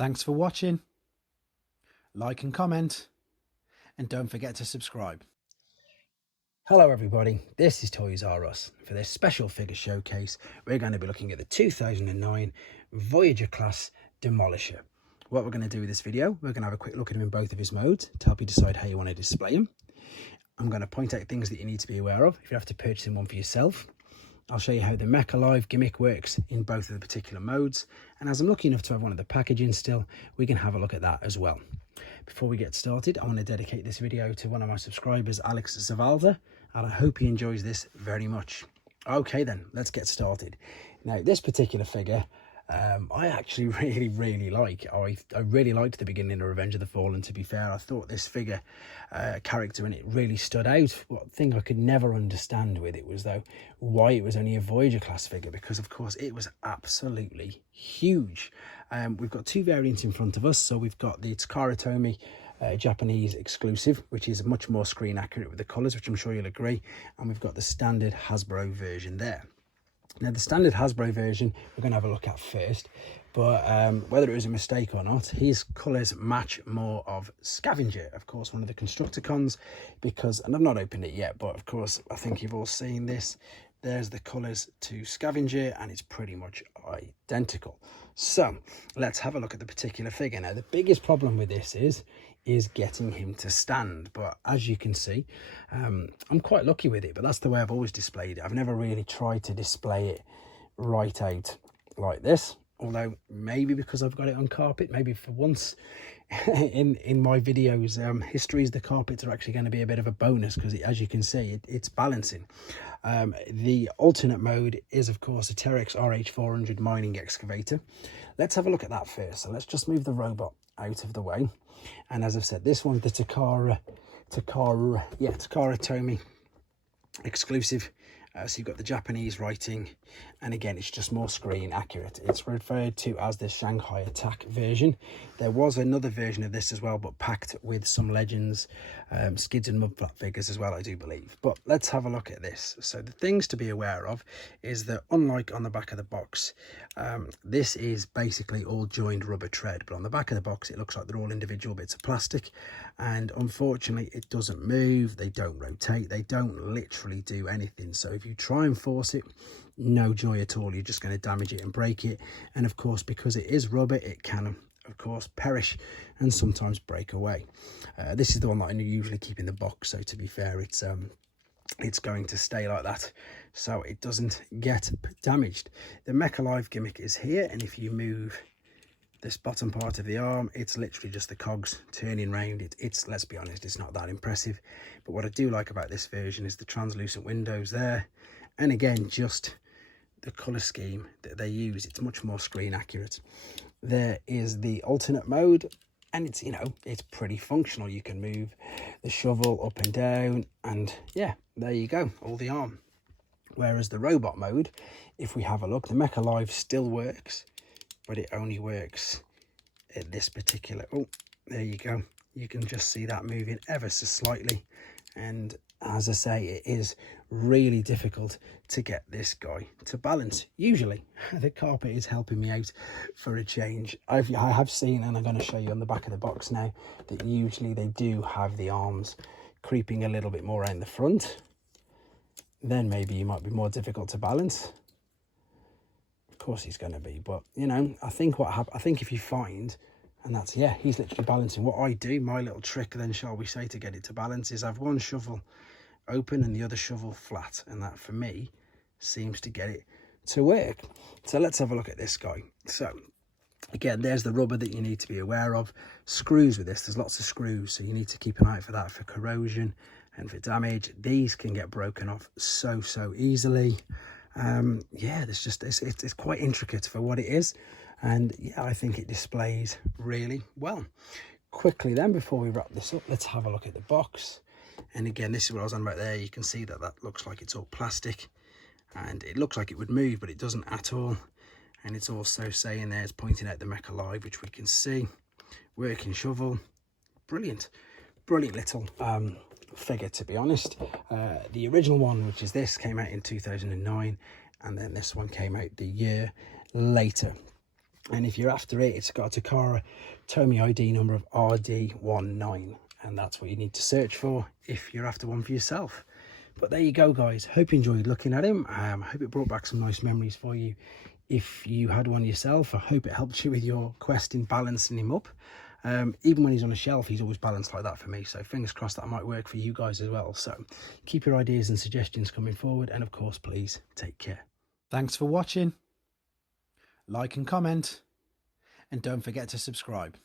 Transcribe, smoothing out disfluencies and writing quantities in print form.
Thanks for watching. Like and comment, and don't forget to subscribe. Hello everybody, this is Toys R Us. For this special figure showcase, we're going to be looking at the 2009 Voyager class Demolishor. What we're going to do with this video, we're going to have a quick look at him in both of his modes to help you decide how you want to display him. I'm going to point out things that you need to be aware of if you have to purchase one for yourself. I'll show you how the Mech Alive gimmick works in both of the particular modes, and as I'm lucky enough to have one of the packaging still, we can have a look at that as well. Before we get started, I want to dedicate this video to one of my subscribers, Alex Zavalda, and I hope he enjoys this very much. Okay then, let's get started. Now, this particular figure, I actually really like. I really liked the beginning of Revenge of the Fallen, to be fair. I thought this figure character in it really stood out. One thing I could never understand with it was, though, why it was only a Voyager class figure, because of course it was absolutely huge. We've got two variants in front of us. So we've got the Takara Tomy Japanese exclusive, which is much more screen accurate with the colours, which I'm sure you'll agree, and we've got the standard Hasbro version there. Now, the standard Hasbro version we're going to have a look at first, but whether it was a mistake or not, his colours match more of Scavenger, of course, one of the Constructicons, because, and I've not opened it yet, but of course I think you've all seen this. There's the colours to Scavenger, and it's pretty much identical. So let's have a look at the particular figure. Now, the biggest problem with this is getting him to stand, but as you can see, I'm quite lucky with it, but that's the way I've always displayed it. I've never really tried to display it right out like this, although maybe because I've got it on carpet, maybe for once in my videos histories, the carpets are actually going to be a bit of a bonus, because as you can see, it's balancing. The alternate mode is of course a Terex RH400 mining excavator. Let's have a look at that first. So let's just move the robot out of the way, and as I've said, this one's the Takara Tomy exclusive. So you've got the Japanese writing, and again, it's just more screen accurate. It's referred to as the Shanghai attack version. There was another version of this as well, but packed with some Legends skids and mudflat figures as well, I do believe. But let's have a look at this. So the things to be aware of is that, unlike on the back of the box, this is basically all joined rubber tread, but on the back of the box it looks like they're all individual bits of plastic, and unfortunately it doesn't move, they don't rotate, they don't literally do anything. So if you try and force it, no joy at all. You're just going to damage it and break it, and of course, because it is rubber, it can of course perish and sometimes break away. This is the one that I usually keep in the box, so to be fair, it's going to stay like that so it doesn't get damaged. The Mech Alive gimmick is here, and if you move this bottom part of the arm, it's literally just the cogs turning round. It's let's be honest, it's not that impressive, but what I do like about this version is the translucent windows there, and again, just the color scheme that they use. It's much more screen accurate. There is the alternate mode, and it's, you know, it's pretty functional. You can move the shovel up and down, and yeah, there you go, all the arm. Whereas the robot mode, if we have a look, the Mech Alive still works, but it only works at this particular, oh, there you go. You can just see that moving ever so slightly, and as I say, it is really difficult to get this guy to balance. Usually the carpet is helping me out for a change. I have seen, and I'm going to show you on the back of the box now, that usually they do have the arms creeping a little bit more around the front. Then maybe you might be more difficult to balance. Of course he's going to be, but you know, I think if you find, and that's, yeah, he's literally balancing. What I do, my little trick then, shall we say, to get it to balance is have one shovel open and the other shovel flat, and that for me seems to get it to work. So let's have a look at this guy. So again, there's the rubber that you need to be aware of. Screws with this, there's lots of screws, so you need to keep an eye out for that, for corrosion and for damage. These can get broken off so easily. Yeah, there's just it's quite intricate for what it is, and yeah, I think it displays really well. Quickly then, before we wrap this up, let's have a look at the box. And again, this is what I was on about there. You can see that looks like it's all plastic, and it looks like it would move, but it doesn't at all. And it's also saying there, it's pointing out the Mech Alive, which we can see. Working shovel. Brilliant little figure, to be honest. The original one, which is this, came out in 2009, and then this one came out the year later. And if you're after it, it's got a Takara Tomy ID number of RD19, and that's what you need to search for if you're after one for yourself. But there you go, guys. Hope you enjoyed looking at him. I hope it brought back some nice memories for you if you had one yourself. I hope it helped you with your quest in balancing him up. Even when he's on a shelf, he's always balanced like that for me, so fingers crossed that might work for you guys as well. So keep your ideas and suggestions coming forward, and of course, please take care. Thanks for watching. Like and comment, and don't forget to subscribe.